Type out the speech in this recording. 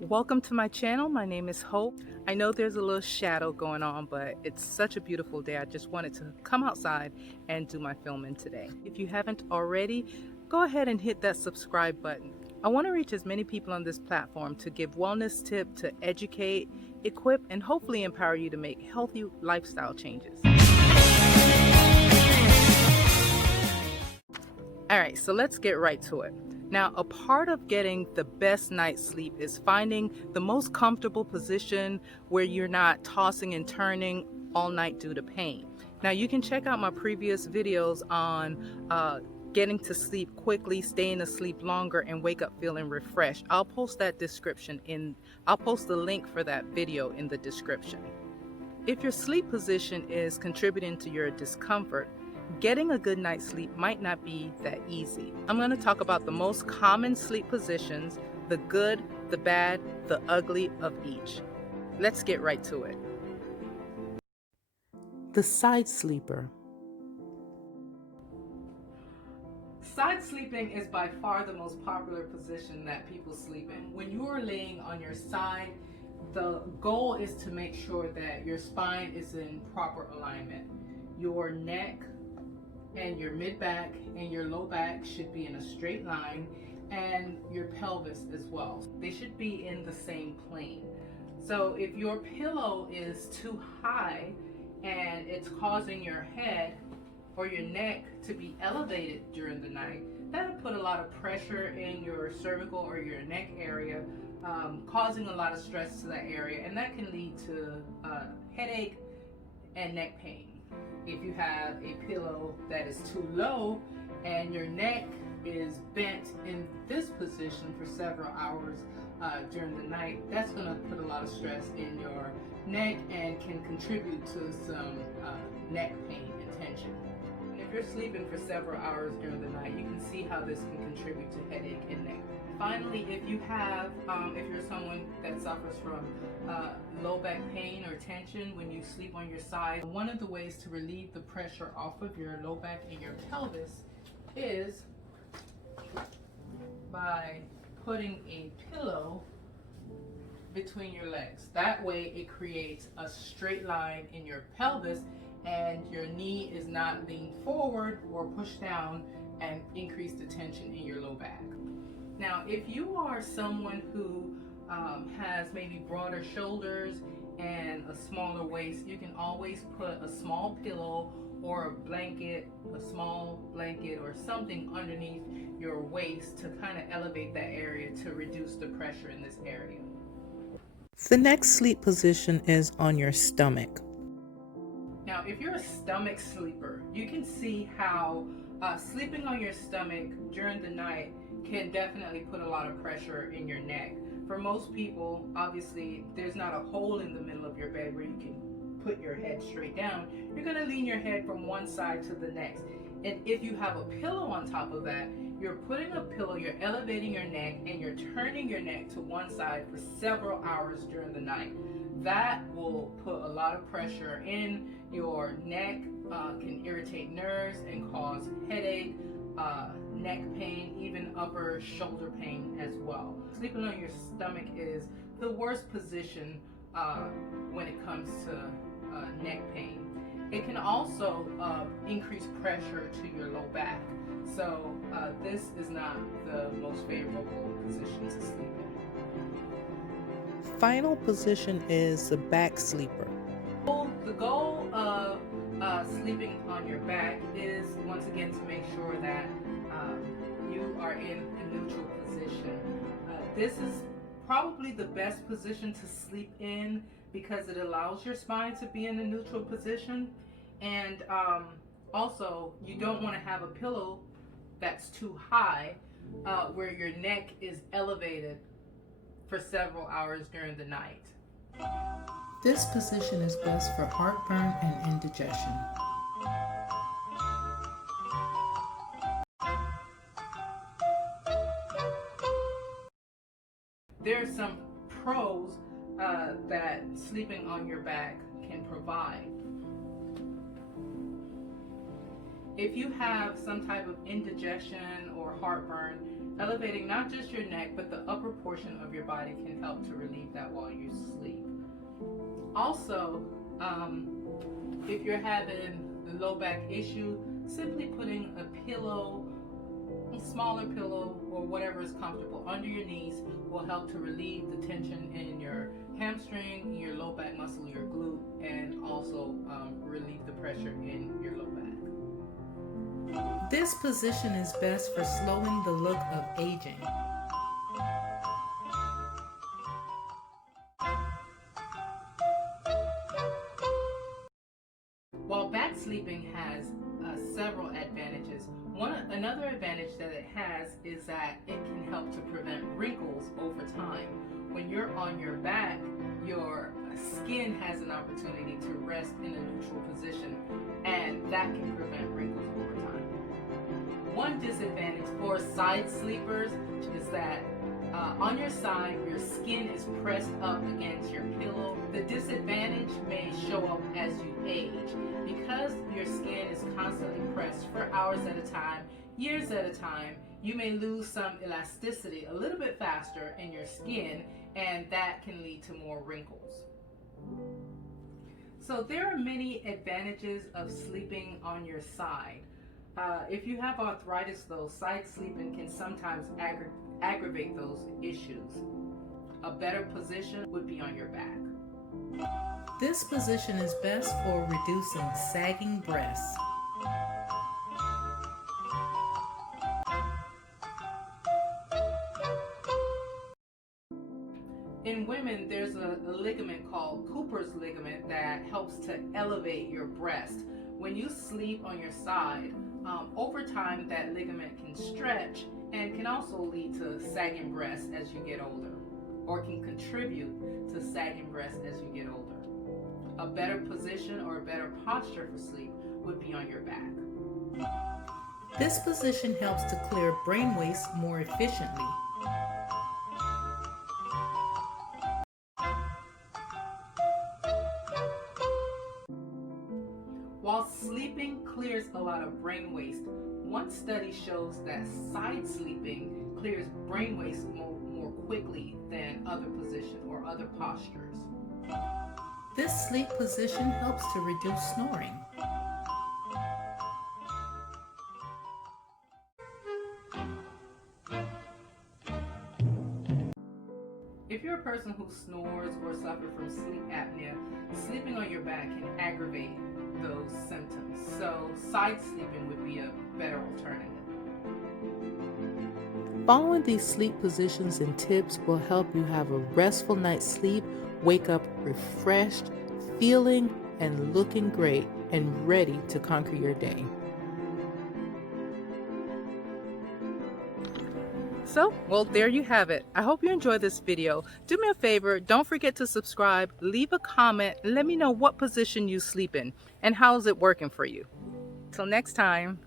Welcome to my channel. My name is Hope. I know there's a little shadow going on, but it's such a beautiful day. I just wanted to come outside and do my filming today. If you haven't already, go ahead and hit that subscribe button. I want to reach as many people on this platform to give wellness tips, to educate, equip, and hopefully empower you to make healthy lifestyle changes. All right, so let's get right to it. Now, a part of getting the best night's sleep is finding the most comfortable position where you're not tossing and turning all night due to pain. Now, you can check out my previous videos on getting to sleep quickly, staying asleep longer, and wake up feeling refreshed. I'll post the link for that video in the description. If your sleep position is contributing to your discomfort, getting a good night's sleep might not be that easy. I'm going to talk about the most common sleep positions, the good, the bad, the ugly of each. Let's get right to it. The side sleeper. Side sleeping is by far the most popular position that people sleep in. When you are laying on your side, the goal is to make sure that your spine is in proper alignment. Your neck and your mid-back and your low back should be in a straight line, and your pelvis as well. They should be in the same plane. So if your pillow is too high and it's causing your head or your neck to be elevated during the night, that'll put a lot of pressure in your cervical or your neck area, causing a lot of stress to that area, and that can lead to headache and neck pain. If you have a pillow that is too low and your neck is bent in this position for several hours during the night, that's going to put a lot of stress in your neck and can contribute to some neck pain and tension. And if you're sleeping for several hours during the night, you can see how this can contribute to headache and neck. Finally, if you're someone that suffers from low back pain or tension when you sleep on your side, one of the ways to relieve the pressure off of your low back and your pelvis is by putting a pillow between your legs. That way it creates a straight line in your pelvis and your knee is not leaned forward or pushed down and increase the tension in your low back. Now, if you are someone who has maybe broader shoulders and a smaller waist, you can always put a small pillow or a blanket, a small blanket or something underneath your waist to kind of elevate that area to reduce the pressure in this area. The next sleep position is on your stomach. Now, if you're a stomach sleeper, you can see how sleeping on your stomach during the night can definitely put a lot of pressure in your neck. For most people, obviously, there's not a hole in the middle of your bed where you can put your head straight down. You're going to lean your head from one side to the next. And if you have a pillow on top of that, you're putting a pillow, you're elevating your neck, and you're turning your neck to one side for several hours during the night. That will put a lot of pressure in your neck, can irritate nerves and cause headache, neck pain, even upper shoulder pain as well. Sleeping on your stomach is the worst position when it comes to neck pain. It can also increase pressure to your low back. So this is not the most favorable position to sleep in. Final position is the back sleeper. The goal of sleeping on your back is once again to make sure that you are in a neutral position. This is probably the best position to sleep in because it allows your spine to be in a neutral position, and also you don't want to have a pillow that's too high where your neck is elevated for several hours during the night. This position is best for heartburn and indigestion. There are some pros that sleeping on your back can provide. If you have some type of indigestion or heartburn, Elevating not just your neck, but the upper portion of your body can help to relieve that while you sleep. Also, if you're having the low back issue, simply putting a pillow, a smaller pillow or whatever is comfortable under your knees will help to relieve the tension in your hamstring, your low back muscle, your glute, and also relieve the pressure in your low back. This position is best for slowing the look of aging. While back sleeping has several advantages, another advantage that it has is that it can help to prevent wrinkles over time. When you're on your back, your skin has an opportunity to rest in a neutral position, and that can prevent wrinkles over time. One disadvantage for side sleepers is that on your side, your skin is pressed up against your pillow. The disadvantage may show up as you age. Because your skin is constantly pressed for hours at a time, years at a time, you may lose some elasticity a little bit faster in your skin, and that can lead to more wrinkles. So there are many advantages of sleeping on your side. If you have arthritis, though, side sleeping can sometimes aggravate those issues. A better position would be on your back. This position is best for reducing sagging breasts. In women, there's a ligament called Cooper's ligament that helps to elevate your breast. When you sleep on your side, over time that ligament can stretch and can also lead to sagging breasts as you get older, or can contribute to sagging breasts as you get older. A better position or a better posture for sleep would be on your back. This position helps to clear brain waste more efficiently. While sleeping clears a lot of brain waste, one study shows that side sleeping clears brain waste more quickly than other positions or other postures. This sleep position helps to reduce snoring. If you're a person who snores or suffers from sleep apnea, sleeping on your back can aggravate those symptoms. So side sleeping would be a better alternative. Following these sleep positions and tips will help you have a restful night's sleep, wake up refreshed, feeling and looking great, and ready to conquer your day. So, well, there you have it. I hope you enjoyed this video. Do me a favor, don't forget to subscribe, leave a comment, and let me know what position you sleep in and how is it working for you. Till next time.